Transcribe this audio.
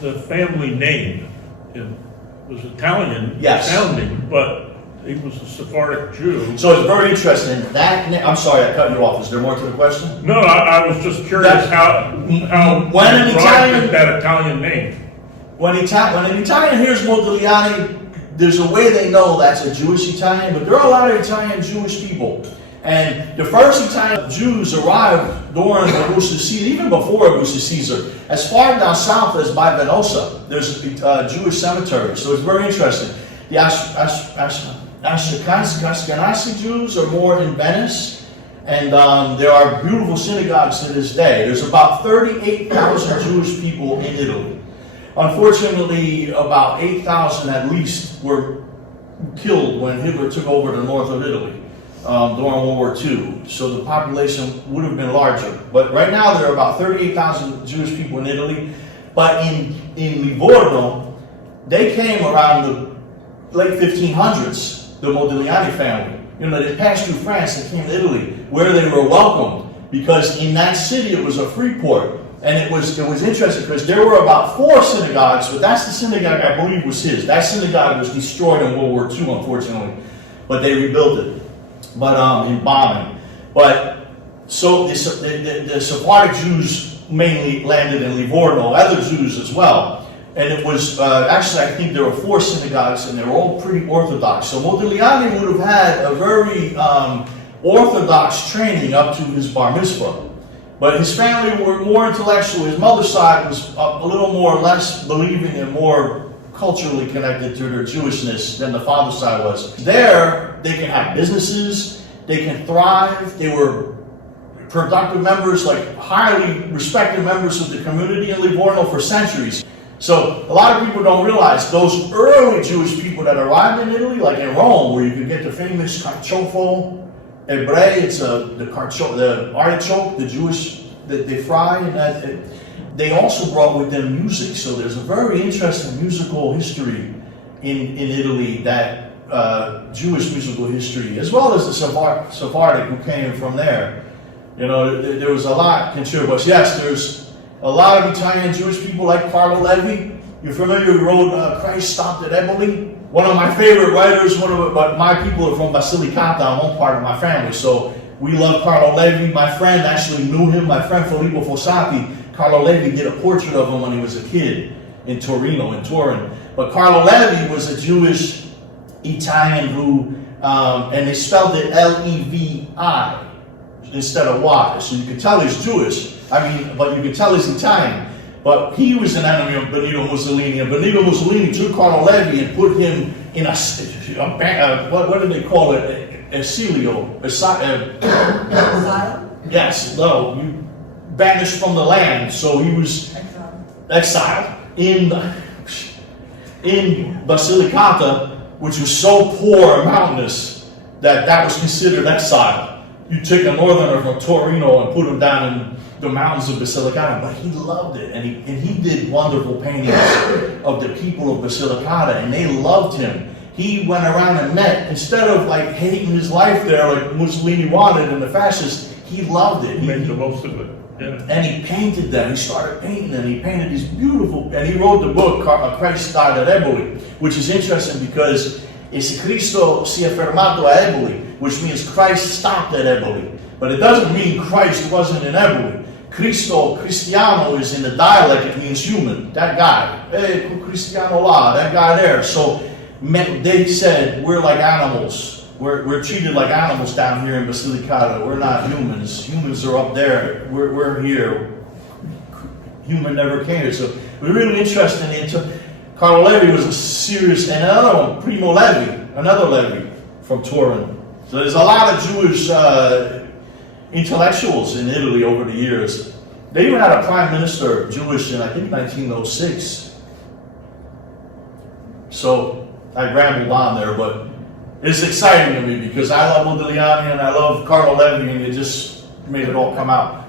The family name was Italian sounding, but he was a Sephardic Jew. So it's very interesting. I'm sorry, I cut you off. Is there more to the question? No, I was just curious how when an Italian that Italian name. When an Italian hears Modigliani, there's a way they know that's a Jewish Italian, but there are a lot of Italian Jewish people. And the first Italian Jews arrived during Augustus Caesar, even before Augustus Caesar, as far down south as by Venosa. There's a Jewish cemetery, so it's very interesting. The Ashkenazi Jews are more in Venice, and there are beautiful synagogues to this day. There's about 38,000 Jewish people in Italy. Unfortunately, about 8,000 at least were killed when Hitler took over the north of Italy during World War II. So the population would have been larger. But right now there are about 38,000 Jewish people in Italy. But in Livorno, they came around the late 1500s, the Modigliani family. You know, they passed through France and came to Italy, where they were welcomed, because in that city it was a free port. And it was interesting because there were about 4 synagogues, but that's the synagogue I believe was his. That synagogue was destroyed in World War II, unfortunately, but they rebuilt it, but in bombing. But so the Sephardic Jews mainly landed in Livorno, other Jews as well. And it was actually, I think there were 4 synagogues, and they were all pretty Orthodox. So Modigliani would have had a very Orthodox training up to his bar mitzvah. But his family were more intellectual. His mother's side was a little more or less believing and more culturally connected to their Jewishness than the father's side was. There, they can have businesses, they can thrive. They were productive members, like highly respected members of the community in Livorno for centuries. So a lot of people don't realize those early Jewish people that arrived in Italy, like in Rome, where you could get the famous carciofo ebrei, it's the artichoke, the Jewish that they fry, and they also brought with them music. So there's a very interesting musical history in Italy, that Jewish musical history, as well as the Sephardic who came from there. You know, there was a lot contributed. But yes, there's a lot of Italian Jewish people like Carlo Levi. You're familiar with wrote Christ Stopped at Eboli? One of my favorite writers, but my people are from Basilicata, one part of my family, so we love Carlo Levi. My friend actually knew him, my friend Filippo Fossati. Carlo Levi did a portrait of him when he was a kid in Torino, in Turin. But Carlo Levi was a Jewish Italian who, and they spelled it Levi instead of Y, so you could tell he's Jewish. But you could tell he's Italian. But he was an enemy of Benito Mussolini, and Benito Mussolini took Carlo Levi and put him in what did they call it? Esilio. Yes, no, you banished from the land, so he was exiled in Basilicata, which was so poor and mountainous that was considered exile. You take a northerner from Torino and put him down in the mountains of Basilicata, but he loved it, and he did wonderful paintings of the people of Basilicata, and they loved him. He went around and met, instead of like hating his life there like Mussolini wanted and the fascists, he loved it. He made the most of it. Yeah. And he painted them. He started painting them. He painted these beautiful, and he wrote the book Christ Stopped at Eboli, which is interesting because it's Cristo si è fermato a Eboli, which means Christ stopped at Eboli. But it doesn't mean Christ wasn't in Eboli. Cristiano is in the dialect, it means human. That guy, hey, Cristiano la, that guy there. So they said, we're like animals. We're treated like animals down here in Basilicata. We're not humans. Humans are up there. We're here. Human never came here. So we're really interested into Carlo Levi was a serious, and another one, Primo Levi, another Levi from Turin. So there's a lot of Jewish intellectuals in Italy over the years. They even had a prime minister, Jewish, in I think 1906. So I rambled on there, but it's exciting to me because I love Modigliani and I love Carlo Levi, and it just made it all come out.